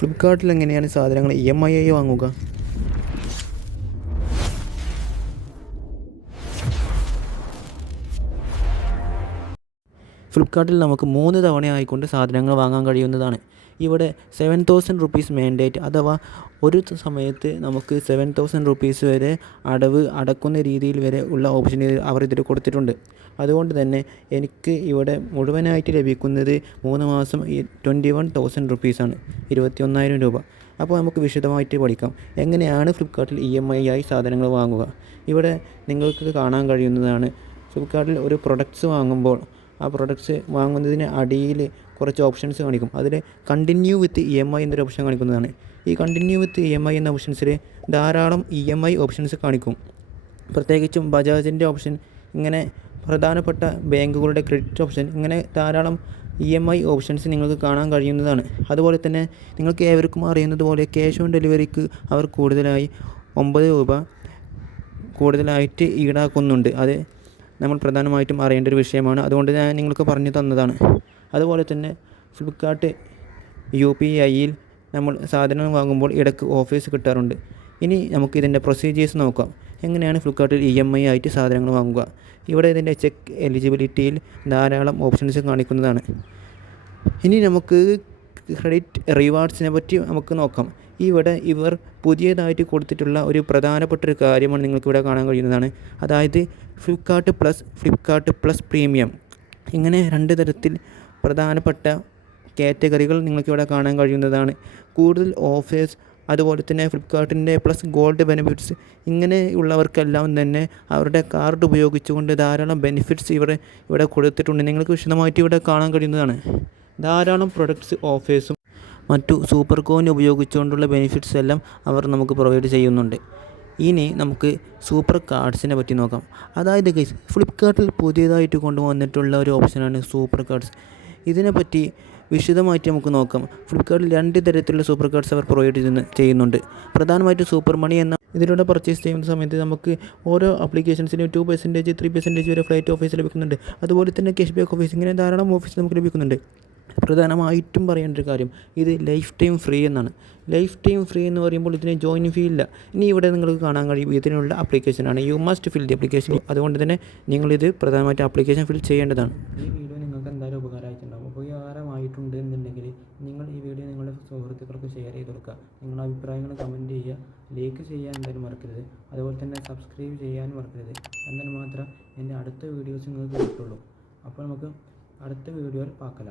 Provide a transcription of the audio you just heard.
ഫ്ലിപ്കാർട്ടിൽ എങ്ങനെയാണ് സാധനങ്ങൾ ഇ എം ഐ ആയി വാങ്ങുക? ഫ്ലിപ്കാർട്ടിൽ നമുക്ക് മൂന്ന് തവണ ആയിക്കൊണ്ട് സാധനങ്ങൾ വാങ്ങാൻ കഴിയുന്നതാണ്. ഇവിടെ സെവൻ തൗസൻഡ് റുപ്പീസ് മാൻഡേറ്റ് അഥവാ ഒരു സമയത്ത് നമുക്ക് സെവൻ തൗസൻഡ് റുപ്പീസ് വരെ അടവ് അടക്കുന്ന രീതിയിൽ വരെ ഉള്ള ഓപ്ഷൻ അവർ ഇതിൽ കൊടുത്തിട്ടുണ്ട്. അതുകൊണ്ട് തന്നെ എനിക്ക് ഇവിടെ മുഴുവനായിട്ട് ലഭിക്കുന്നത് മൂന്ന് മാസം ട്വന്റി വൺ തൗസൻഡ് റുപ്പീസാണ് ഇരുപത്തി ഒന്നായിരം രൂപ. അപ്പോൾ നമുക്ക് വിശദമായിട്ട് പഠിക്കാം. എങ്ങനെയാണ് ഫ്ലിപ്പ്കാർട്ടിൽ ഇ എം ഐ ആയി സാധനങ്ങൾ വാങ്ങുക? ഇവിടെ നിങ്ങൾക്ക് കാണാൻ കഴിയുന്നതാണ് ഫ്ലിപ്പ്കാർട്ടിൽ ഒരു പ്രൊഡക്ട്സ് വാങ്ങുമ്പോൾ ആ പ്രൊഡക്ട്സ് വാങ്ങുന്നതിന് അടിയിൽ കുറച്ച് ഓപ്ഷൻസ് കാണിക്കും. അതിൽ continue with E M I എന്നൊരു ഓപ്ഷൻ കാണിക്കുന്നതാണ്. ഈ continue with E M I എന്ന ഓപ്ഷൻസിൽ ധാരാളം ഇ എം ഐ ഓപ്ഷൻസ് കാണിക്കും. പ്രത്യേകിച്ചും ബജാജിന്റെ ഓപ്ഷൻ ഇങ്ങനെ പ്രധാനപ്പെട്ട ബാങ്കുകളുടെ ക്രെഡിറ്റ് ഓപ്ഷൻ ഇങ്ങനെ ധാരാളം ഇ എം ഐ ഓപ്ഷൻസ് നിങ്ങൾക്ക് കാണാൻ കഴിയുന്നതാണ്. അതുപോലെ തന്നെ നിങ്ങൾക്ക് ഏവർക്കും അറിയുന്നത് പോലെ ക്യാഷ് ഓൺ ഡെലിവറിക്ക് അവർ കൂടുതലായി ഒമ്പത് രൂപ കൂടുതലായിട്ട് ഈടാക്കുന്നുണ്ട്. അത് നമ്മൾ പ്രധാനമായിട്ടും അറിയേണ്ട ഒരു വിഷയമാണ്. അതുകൊണ്ട് ഞാൻ നിങ്ങൾക്ക് പറഞ്ഞു തന്നതാണ്. അതുപോലെ തന്നെ ഫ്ലിപ്കാർട്ട് യു പി ഐയിൽ നമ്മൾ സാധനം വാങ്ങുമ്പോൾ ഇടയ്ക്ക് ഓഫീസ് കിട്ടാറുണ്ട്. ഇനി നമുക്ക് ഇതിന്റെ പ്രൊസീജിയേഴ്സ് നോക്കാം. എങ്ങനെയാണ് ഫ്ലിപ്പ്കാർട്ടിൽ ഇ എം ഐ ആയിട്ട് സാധനങ്ങൾ വാങ്ങുക? ഇവിടെ ഇതിന്റെ ചെക്ക് എലിജിബിലിറ്റിയിൽ ധാരാളം ഓപ്ഷൻസ് കാണിക്കുന്നതാണ്. ഇനി നമുക്ക് ക്രെഡിറ്റ് റിവാർഡ്സിനെ പറ്റി നമുക്ക് നോക്കാം. ഇവിടെ ഇവർ പുതിയതായിട്ട് കൊടുത്തിട്ടുള്ള ഒരു പ്രധാനപ്പെട്ട ഒരു കാര്യമാണ് നിങ്ങൾക്ക് ഇവിടെ കാണാൻ കഴിയുന്നതാണ്. അതായത് Flipkart plus Flipkart plus premium ഇങ്ങനെ രണ്ട് തരത്തിൽ പ്രധാനപ്പെട്ട കാറ്റഗറികൾ നിങ്ങൾക്കിവിടെ കാണാൻ കഴിയുന്നതാണ്. കൂടുതൽ ഓഫേഴ്സ് അതുപോലെ തന്നെ ഫ്ലിപ്കാർട്ടിന്റെ പ്ലസ് ഗോൾഡ് ബെനിഫിറ്റ്സ് ഇങ്ങനെയുള്ളവർക്കെല്ലാം തന്നെ അവരുടെ കാർഡ് ഉപയോഗിച്ചുകൊണ്ട് ധാരാളം ബെനിഫിറ്റ്സ് ഇവിടെ ഇവിടെ കൊടുത്തിട്ടുണ്ട്. നിങ്ങൾക്ക് വിശദമായിട്ട് ഇവിടെ കാണാൻ കഴിയുന്നതാണ്. ധാരാളം പ്രൊഡക്ട്സ് ഓഫേഴ്സും മറ്റു സൂപ്പർ കോയിൻ ഉപയോഗിച്ചുകൊണ്ടുള്ള ബെനിഫിറ്റ്സ് എല്ലാം അവർ നമുക്ക് പ്രൊവൈഡ് ചെയ്യുന്നുണ്ട്. ഇനി നമുക്ക് സൂപ്പർ കാർഡ്സിനെ പറ്റി നോക്കാം. അതായത് ഗൈസ് ഫ്ലിപ്പ്കാർട്ടിൽ പുതിയതായിട്ട് കൊണ്ടുവന്നിട്ടുള്ള ഒരു ഓപ്ഷനാണ് സൂപ്പർ കാർഡ്സ്. ഇതിനെപ്പറ്റി വിശദമായിട്ട് നമുക്ക് നോക്കാം. ഫ്ലിപ്കാർട്ടിൽ രണ്ട് തരത്തിലുള്ള സൂപ്പർ കാർഡ്സ് അവർ പ്രൊവൈഡ് ചെയ്യുന്ന ചെയ്യുന്നുണ്ട്. പ്രധാനമായിട്ടും സൂപ്പർ മണി എന്ന ഇതിലൂടെ പർച്ചേസ് ചെയ്യുന്ന സമയത്ത് നമുക്ക് ഓരോ ആപ്ലിക്കേഷൻസിനും ടു പെർസെന്റേജ് ത്രീ പെർസെന്റേജ് വരെ ഫ്ലൈറ്റ് ഓഫീസ് ലഭിക്കുന്നുണ്ട്. അതുപോലെ തന്നെ ക്യാഷ് ബാക്ക് ഓഫീസ് ഇങ്ങനെ ധാരാളം ഓഫീസ് നമുക്ക് ലഭിക്കുന്നുണ്ട്. പ്രധാനമായിട്ടും പറയേണ്ട ഒരു കാര്യം ഇത് ലൈഫ് ടൈം ഫ്രീ എന്നാണ്. ലൈഫ് ടൈം ഫ്രീ എന്ന് പറയുമ്പോൾ ഇതിന് ജോയിൻ ഫീ ഇല്ല. ഇനി ഇവിടെ നിങ്ങൾക്ക് കാണാൻ കഴിയും ഇതിനുള്ള ആപ്ലിക്കേഷനാണ് you must fill the application അതുകൊണ്ട് തന്നെ നിങ്ങളിത് പ്രധാനമായിട്ട് ആപ്ലിക്കേഷൻ ഫിൽ ചെയ്യേണ്ടതാണ്. ഈ വീഡിയോ നിങ്ങൾക്ക് എന്തായാലും ഉപകാരമായിട്ടുണ്ടാകും ഉപകാരമായിട്ടുണ്ട് എന്നുണ്ടെങ്കിൽ നിങ്ങൾ ഈ വീഡിയോ നിങ്ങളുടെ സുഹൃത്തുക്കൾക്ക് ഷെയർ ചെയ്ത് കൊടുക്കുക. നിങ്ങളുടെ അഭിപ്രായങ്ങൾ കമന്റ് ചെയ്യുക. ലൈക്ക് ചെയ്യാൻ എന്തായാലും മറക്കരുത്. അതുപോലെ തന്നെ സബ്സ്ക്രൈബ് ചെയ്യാനും മറക്കരുത്. എന്നാൽ മാത്രം എന്റെ അടുത്ത വീഡിയോസ് നിങ്ങൾക്ക് കിട്ടുള്ളൂ. അപ്പോൾ നമുക്ക് അടുത്ത വീഡിയോയിൽ പാക്കലാം.